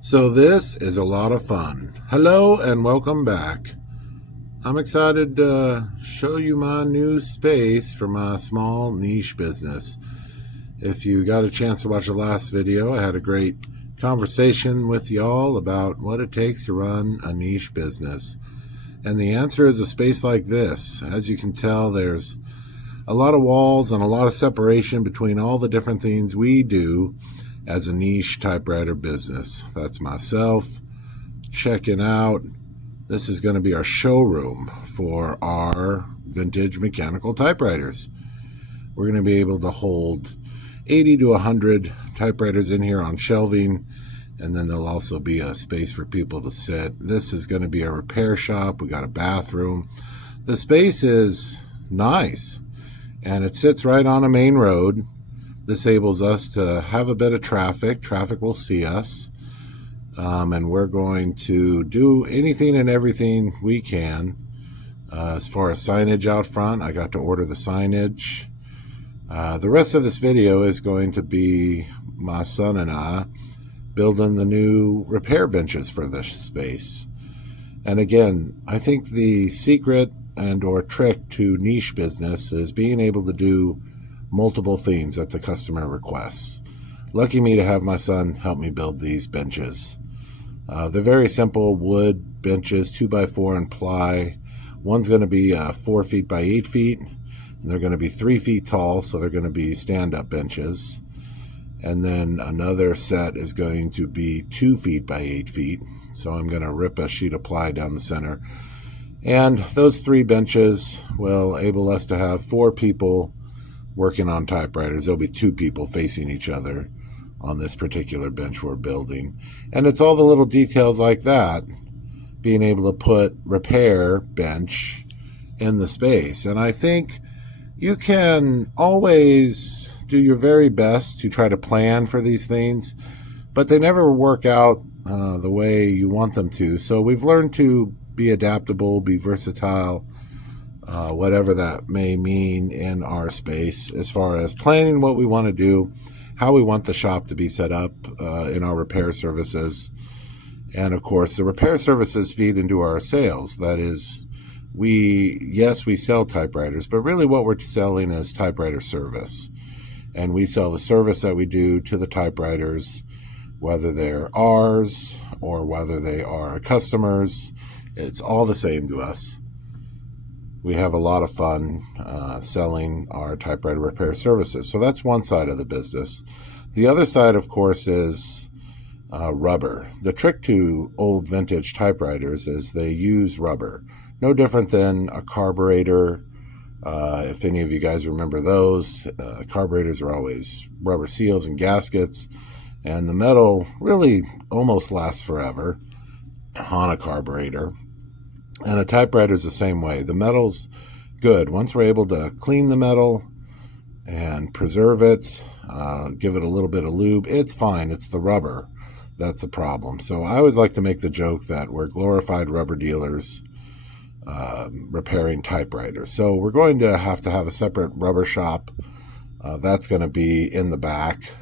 So this is a lot of fun. Hello and welcome back. I'm excited to show you my new space for my small niche business. If you got a chance to watch the last video, I had a great conversation with y'all about what it takes to run a niche business. And the answer is a space like this. As you can tell, there's a lot of walls and a lot of separation between all the different things we do as a niche typewriter business. That's myself checking out. This is going to be our showroom for our vintage mechanical typewriters. We're going to be able to hold 80 to 100 typewriters in here on shelving, and then there'll also be a space for people to sit. This is going to be a repair shop. We got a bathroom. The space is nice, and it sits right on a main road. This enables us to have a bit of traffic. Traffic will see us. And we're going to do anything and everything we can. As far as signage out front, I got to order the signage. The rest of this video is going to be my son and I building the new repair benches for this space. And again, I think the secret and or trick to niche business is being able to do multiple things that the customer requests. Lucky me to have my son help me build these benches. They're very simple wood benches, 2x4 and ply. One's going to be 4 feet by 8 feet, and they're going to be 3 feet tall, so they're going to be stand-up benches. And then another set is going to be 2 feet by 8 feet, so I'm going to rip a sheet of ply down the center. And those 3 benches will enable us to have 4 people working on typewriters. There'll be 2 people facing each other on this particular bench we're building. And it's all the little details like that, being able to put repair bench in the space. And I think you can always do your very best to try to plan for these things, but they never work out the way you want them to. So we've learned to be adaptable, be versatile, whatever that may mean in our space, as far as planning what we want to do, how we want the shop to be set up in our repair services. And of course, the repair services feed into our sales. That is, we sell typewriters, but really what we're selling is typewriter service. And we sell the service that we do to the typewriters, whether they're ours or whether they are customers. It's all the same to us. We have a lot of fun selling our typewriter repair services. So that's one side of the business. The other side, of course, is rubber. The trick to old vintage typewriters is they use rubber. No different than a carburetor. If any of you guys remember those, carburetors are always rubber seals and gaskets. And the metal really almost lasts forever on a carburetor. And a typewriter is the same way. The metal's good. Once we're able to clean the metal and preserve it, give it a little bit of lube, it's fine. It's the rubber that's the problem. So I always like to make the joke that we're glorified rubber dealers repairing typewriters. So we're going to have a separate rubber shop. That's going to be in the back.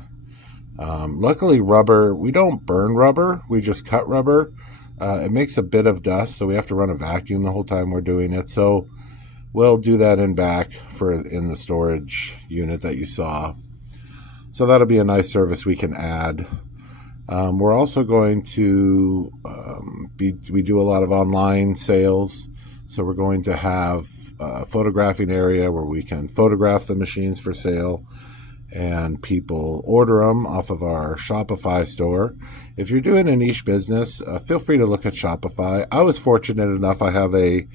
Luckily, rubber, we don't burn rubber. We just cut rubber. It makes a bit of dust, so we have to run a vacuum the whole time we're doing it. So we'll do that in back in the storage unit that you saw. So that'll be a nice service we can add. We're also going to we do a lot of online sales. So we're going to have a photographing area where we can photograph the machines for sale, and people order them off of our Shopify store. If you're doing a niche business, feel free to look at Shopify. I was fortunate enough, I have a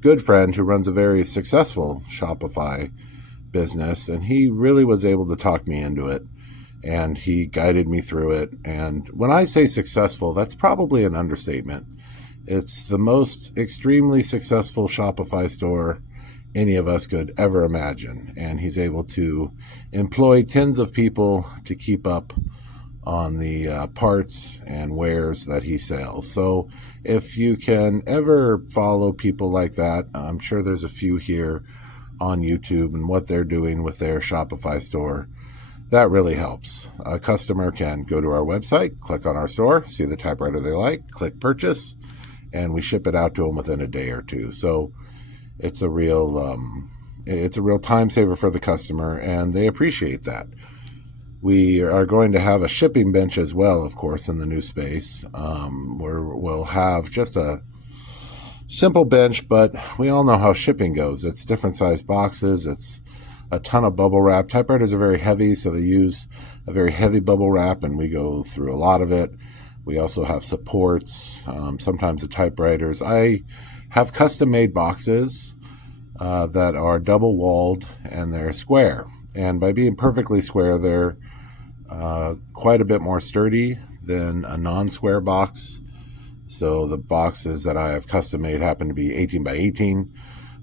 good friend who runs a very successful Shopify business, and he really was able to talk me into it, and he guided me through it. And when I say successful, that's probably an understatement. It's the most extremely successful Shopify store any of us could ever imagine. And he's able to employ tens of people to keep up on the parts and wares that he sells. So if you can ever follow people like that, I'm sure there's a few here on YouTube and what they're doing with their Shopify store. That really helps. A customer can go to our website, click on our store, see the typewriter they like, click purchase, and we ship it out to them within a day or two. So it's a real time saver for the customer, and they appreciate that. We are going to have a shipping bench as well, of course, in the new space, where we'll have just a simple bench, but we all know how shipping goes. It's different size boxes. It's a ton of bubble wrap. Typewriters are very heavy, so they use a very heavy bubble wrap, and we go through a lot of it. We also have supports, sometimes the typewriters. I have custom-made boxes that are double-walled, and they're square. And by being perfectly square, they're quite a bit more sturdy than a non-square box. So the boxes that I have custom-made happen to be 18 by 18.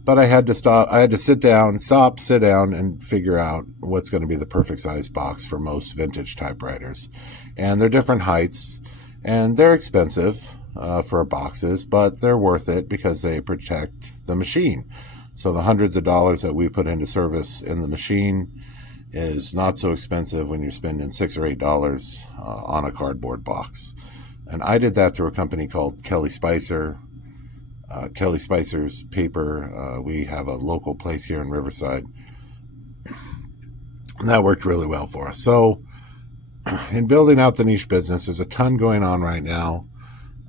But I had to sit down, sit down, and figure out what's going to be the perfect size box for most vintage typewriters. And they're different heights, and they're expensive for boxes, but they're worth it because they protect the machine. So the hundreds of dollars that we put into service in the machine is not so expensive when you're spending $6 or $8 on a cardboard box. And I did that through a company called Kelly Spicer. Kelly Spicer's paper. We have a local place here in Riverside. And that worked really well for us. So in building out the niche business, there's a ton going on right now.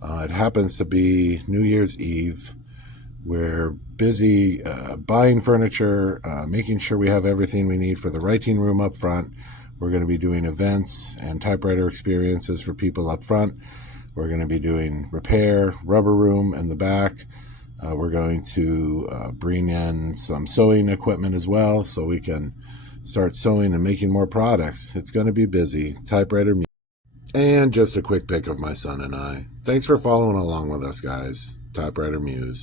It happens to be New Year's Eve. We're busy buying furniture, making sure we have everything we need for the writing room up front. We're going to be doing events and typewriter experiences for people up front. We're going to be doing repair, rubber room in the back. We're going to bring in some sewing equipment as well so we can start sewing and making more products. It's going to be busy. Typewriter Muse. And just a quick pic of my son and I. Thanks for following along with us, guys. Typewriter Muse.